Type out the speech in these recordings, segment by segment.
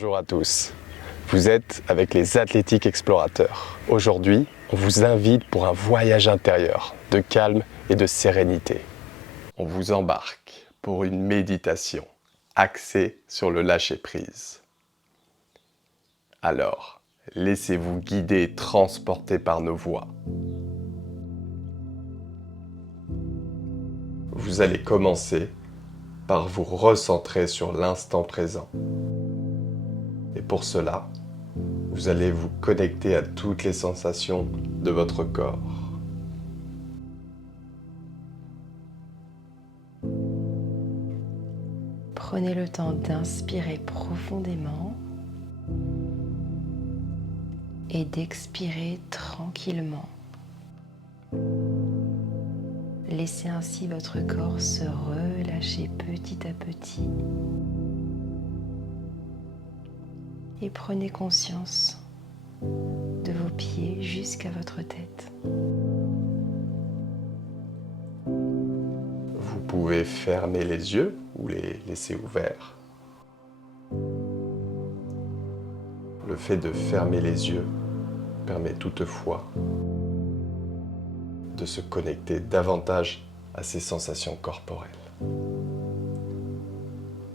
Bonjour à tous, vous êtes avec les Athlétiques Explorateurs. Aujourd'hui, on vous invite pour un voyage intérieur de calme et de sérénité. On vous embarque pour une méditation axée sur le lâcher-prise. Alors, laissez-vous guider et transporter par nos voix. Vous allez commencer par vous recentrer sur l'instant présent. Et pour cela, vous allez vous connecter à toutes les sensations de votre corps. Prenez le temps d'inspirer profondément et d'expirer tranquillement. Laissez ainsi votre corps se relâcher petit à petit et prenez conscience de vos pieds jusqu'à votre tête. Vous pouvez fermer les yeux ou les laisser ouverts. Le fait de fermer les yeux permet toutefois de se connecter davantage à ces sensations corporelles.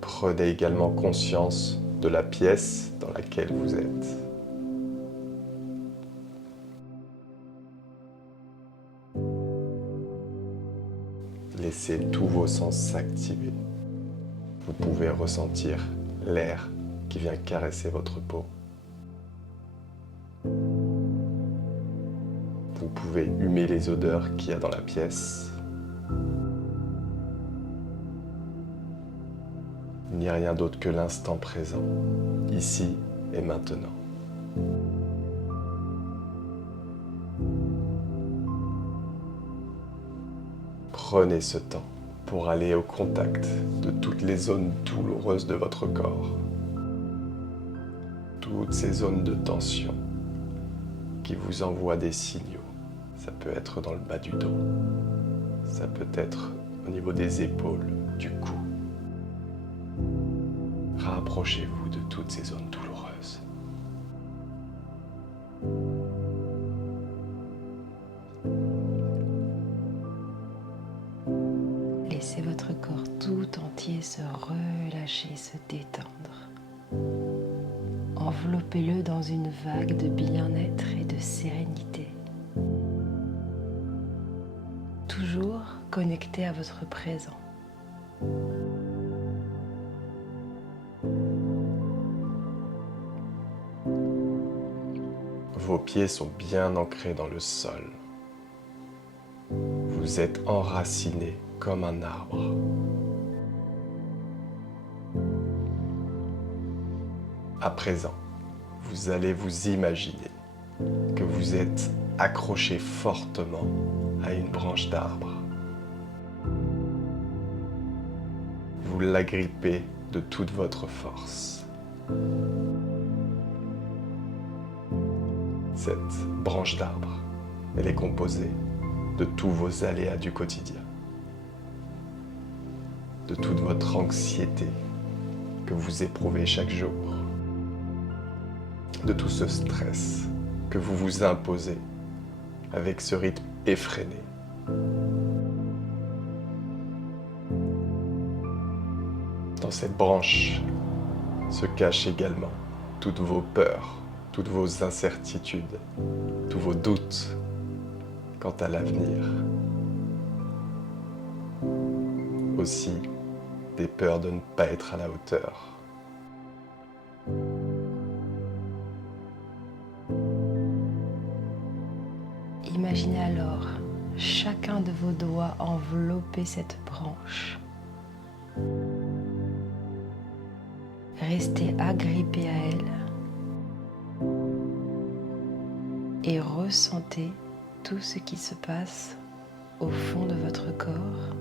Prenez également conscience de la pièce dans laquelle vous êtes. Laissez tous vos sens s'activer. Vous pouvez ressentir l'air qui vient caresser votre peau. Vous pouvez humer les odeurs qu'il y a dans la pièce. Il n'y a rien d'autre que l'instant présent, ici et maintenant. Prenez ce temps pour aller au contact de toutes les zones douloureuses de votre corps. Toutes ces zones de tension qui vous envoient des signaux. Ça peut être dans le bas du dos, ça peut être au niveau des épaules, du cou. Rapprochez-vous de toutes ces zones douloureuses. Laissez votre corps tout entier se relâcher, se détendre. Enveloppez-le dans une vague de bien-être et de sérénité. Toujours connecté à votre présent. Vos pieds sont bien ancrés dans le sol. Vous êtes enraciné comme un arbre. À présent, vous allez vous imaginer que vous êtes accroché fortement à une branche d'arbre. Vous l'agrippez de toute votre force. Cette branche d'arbre, elle est composée de tous vos aléas du quotidien, de toute votre anxiété que vous éprouvez chaque jour, de tout ce stress que vous vous imposez avec ce rythme effréné. Dans cette branche se cachent également toutes vos peurs, toutes vos incertitudes, tous vos doutes quant à l'avenir. Aussi, des peurs de ne pas être à la hauteur. Imaginez alors chacun de vos doigts envelopper cette branche. Restez agrippé à elle et ressentez tout ce qui se passe au fond de votre corps,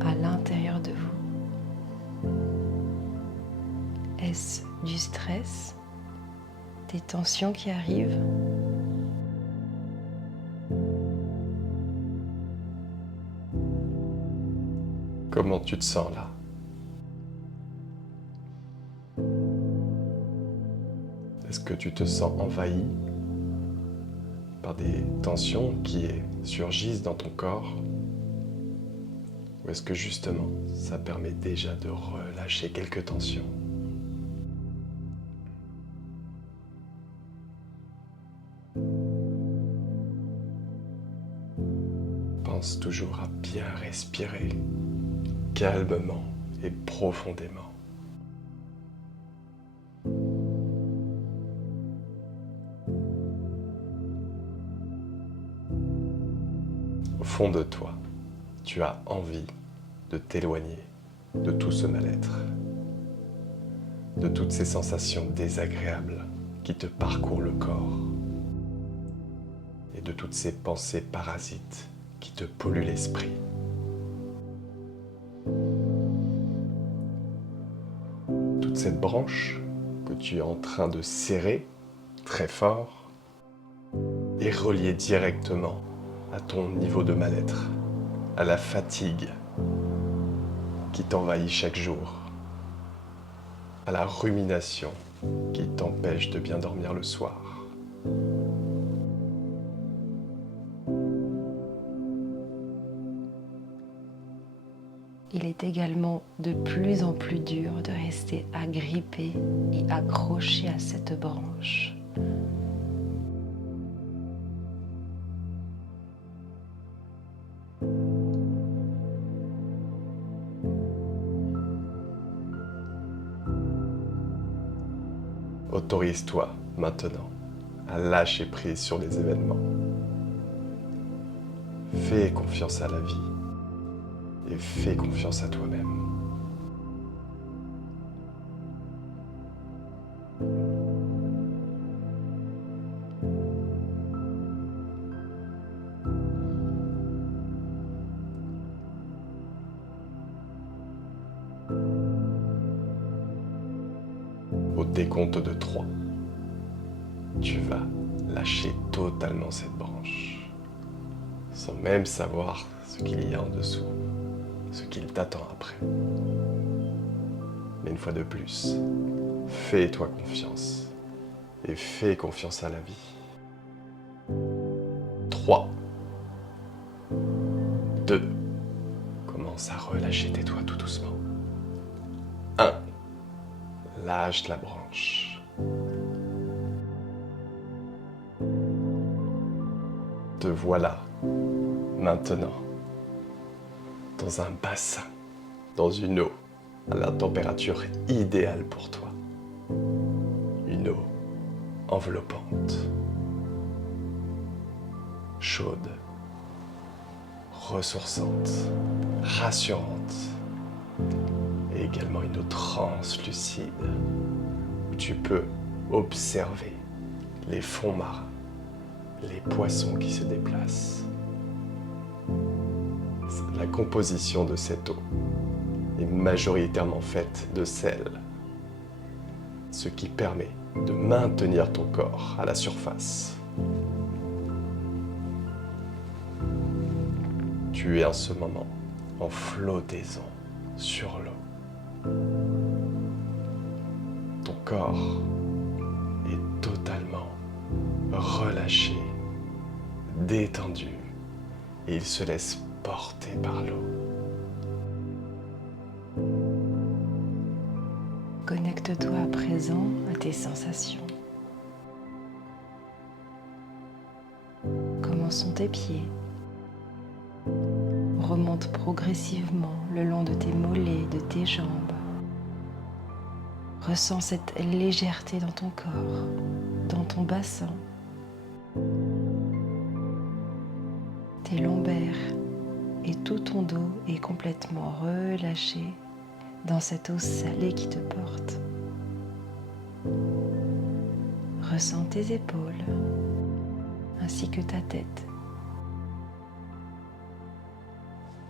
à l'intérieur de vous. Est-ce du stress, des tensions qui arrivent ? Comment tu te sens là ? Est-ce que tu te sens envahi par des tensions qui surgissent dans ton corps? Ou est-ce que justement, ça permet déjà de relâcher quelques tensions? Pense toujours à bien respirer, calmement et profondément. Au fond de toi, tu as envie de t'éloigner de tout ce mal-être, de toutes ces sensations désagréables qui te parcourent le corps et de toutes ces pensées parasites qui te polluent l'esprit. Toute cette branche que tu es en train de serrer très fort est reliée directement à ton niveau de mal-être, à la fatigue qui t'envahit chaque jour, à la rumination qui t'empêche de bien dormir le soir. Il est également de plus en plus dur de rester agrippé et accroché à cette branche. Autorise-toi maintenant à lâcher prise sur les événements. Fais confiance à la vie et fais confiance à toi-même. Au décompte de 3, tu vas lâcher totalement cette branche, sans même savoir ce qu'il y a en dessous, ce qu'il t'attend après. Mais une fois de plus, fais-toi confiance et fais confiance à la vie. 3, 2, commence à relâcher tes doigts tout doucement. 1, lâche la branche. Te voilà maintenant dans un bassin, dans une eau à la température idéale pour toi. Une eau enveloppante, chaude, ressourçante, rassurante, et également une eau translucide où tu peux observer les fonds marins, les poissons qui se déplacent. La composition de cette eau est majoritairement faite de sel, ce qui permet de maintenir ton corps à la surface. Tu es en ce moment en flottaison sur l'eau. Ton corps est totalement relâché, détendu, et il se laisse porter par l'eau. Connecte-toi à présent à tes sensations. Comment sont tes pieds? Remonte progressivement le long de tes mollets, de tes jambes. Ressens cette légèreté dans ton corps, dans ton bassin. Tes lombaires et tout ton dos est complètement relâché dans cette eau salée qui te porte. Ressens tes épaules ainsi que ta tête,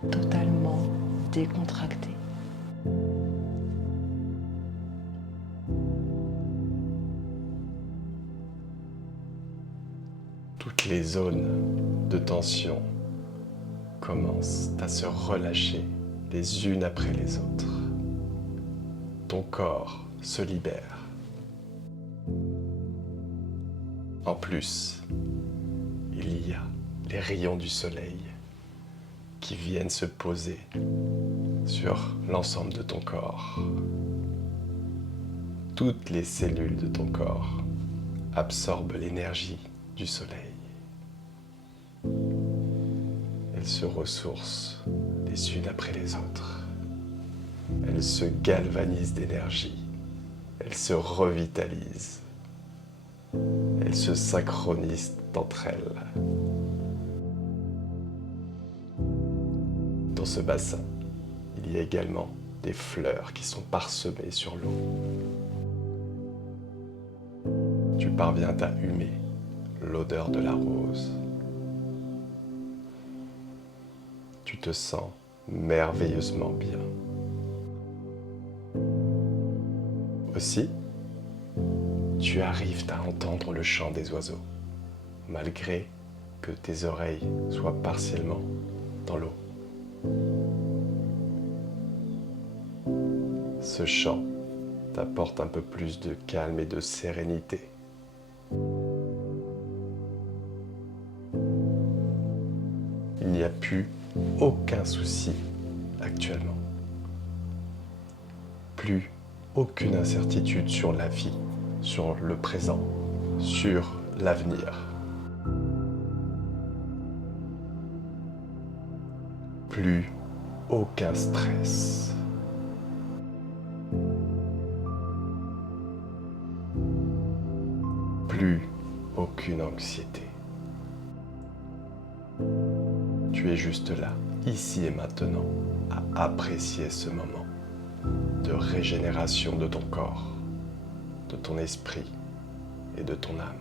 totalement décontractée. Toutes les zones de tension commencent à se relâcher les unes après les autres. Ton corps se libère. En plus, il y a les rayons du soleil qui viennent se poser sur l'ensemble de ton corps. Toutes les cellules de ton corps absorbent l'énergie du soleil. Elles se ressourcent les unes après les autres. Elles se galvanisent d'énergie. Elles se revitalisent. Elles se synchronisent entre elles. Dans ce bassin, il y a également des fleurs qui sont parsemées sur l'eau. Tu parviens à humer l'odeur de la rose. Tu te sens merveilleusement bien. Aussi, tu arrives à entendre le chant des oiseaux, malgré que tes oreilles soient partiellement dans l'eau. Ce chant t'apporte un peu plus de calme et de sérénité. Il n'y a plus aucun souci actuellement. Plus aucune incertitude sur la vie, sur le présent, sur l'avenir. Plus aucun stress. Plus aucune anxiété. Tu es juste là, ici et maintenant, à apprécier ce moment de régénération de ton corps, de ton esprit et de ton âme.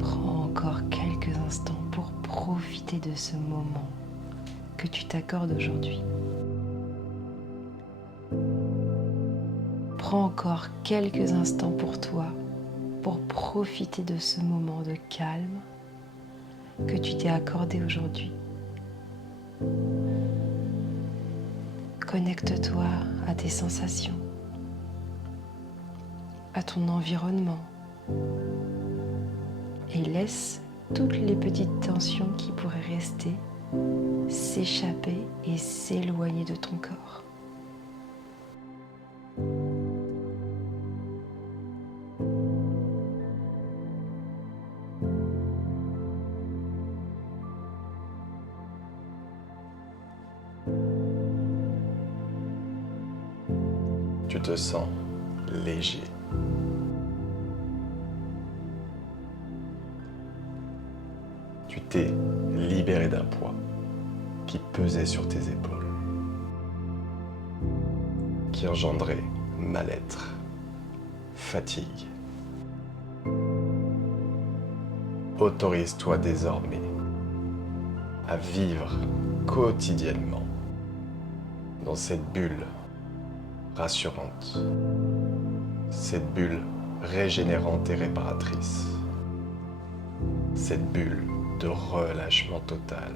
Prends encore quelques instants pour profiter de ce moment que tu t'accordes aujourd'hui. Prends encore quelques instants pour toi, pour profiter de ce moment de calme que tu t'es accordé aujourd'hui. Connecte-toi à tes sensations, à ton environnement et laisse toutes les petites tensions qui pourraient rester s'échapper et s'éloigner de ton corps. Tu te sens léger. Tu t'es libéré d'un poids qui pesait sur tes épaules, qui engendrait mal-être, fatigue. Autorise-toi désormais à vivre quotidiennement dans cette bulle rassurante, cette bulle régénérante et réparatrice, cette bulle de relâchement total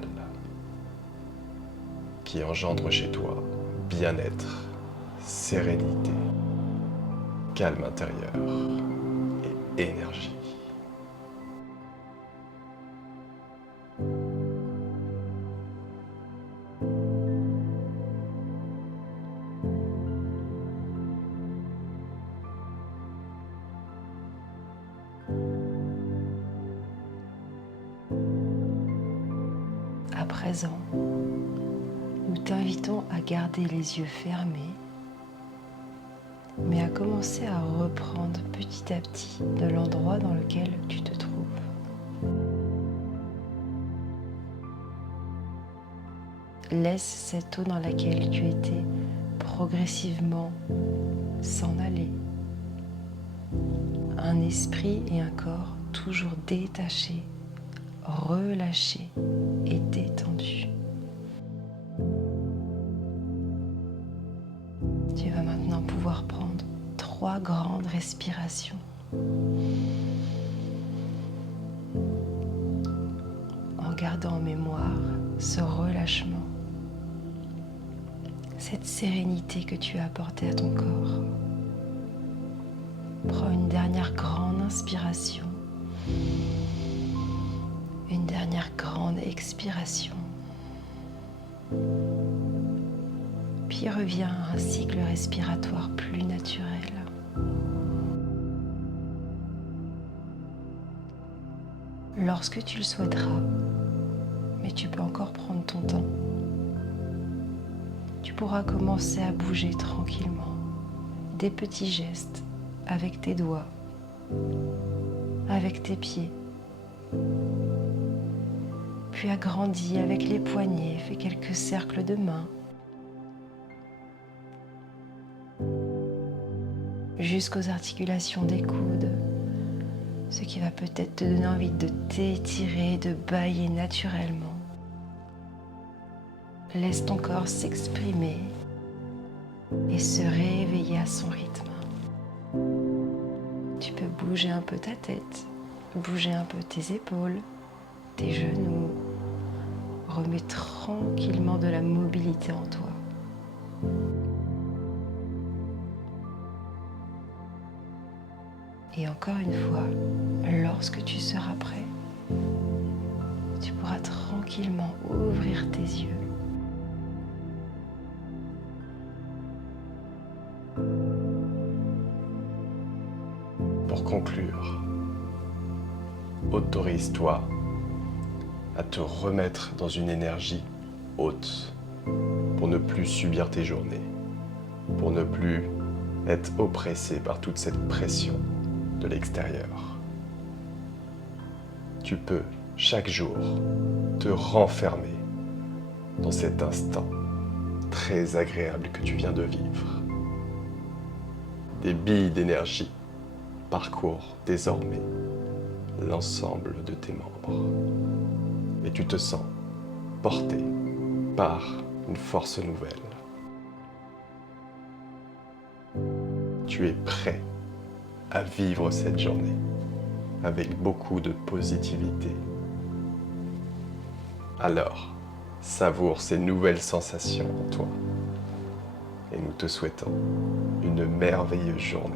qui engendre chez toi bien-être, sérénité, calme intérieur et énergie. À présent, nous t'invitons à garder les yeux fermés, mais à commencer à reprendre petit à petit de l'endroit dans lequel tu te trouves. Laisse cette eau dans laquelle tu étais progressivement s'en aller. Un esprit et un corps toujours détachés, relâchés et détendus. Tu vas maintenant pouvoir prendre 3 grandes respirations. En gardant en mémoire ce relâchement, cette sérénité que tu as apportée à ton corps. Prends une dernière grande inspiration. Une dernière grande expiration. Puis reviens à un cycle respiratoire plus naturel. Lorsque tu le souhaiteras, mais tu peux encore prendre ton temps, tu pourras commencer à bouger tranquillement, des petits gestes avec tes doigts, avec tes pieds. Puis agrandis avec les poignets, fais quelques cercles de mains, jusqu'aux articulations des coudes, ce qui va peut-être te donner envie de t'étirer, de bâiller naturellement. Laisse ton corps s'exprimer et se réveiller à son rythme. Tu peux bouger un peu ta tête, bouger un peu tes épaules, tes genoux. Remets tranquillement de la mobilité en toi. Et encore une fois, lorsque tu seras prêt, tu pourras tranquillement ouvrir tes yeux. Pour conclure, autorise-toi à te remettre dans une énergie haute pour ne plus subir tes journées, pour ne plus être oppressé par toute cette pression de l'extérieur. Tu peux chaque jour te renfermer dans cet instant très agréable que tu viens de vivre. Des billes d'énergie parcourent désormais l'ensemble de tes membres et tu te sens porté par une force nouvelle. Tu es prêt à vivre cette journée avec beaucoup de positivité. Alors, savoure ces nouvelles sensations en toi et nous te souhaitons une merveilleuse journée.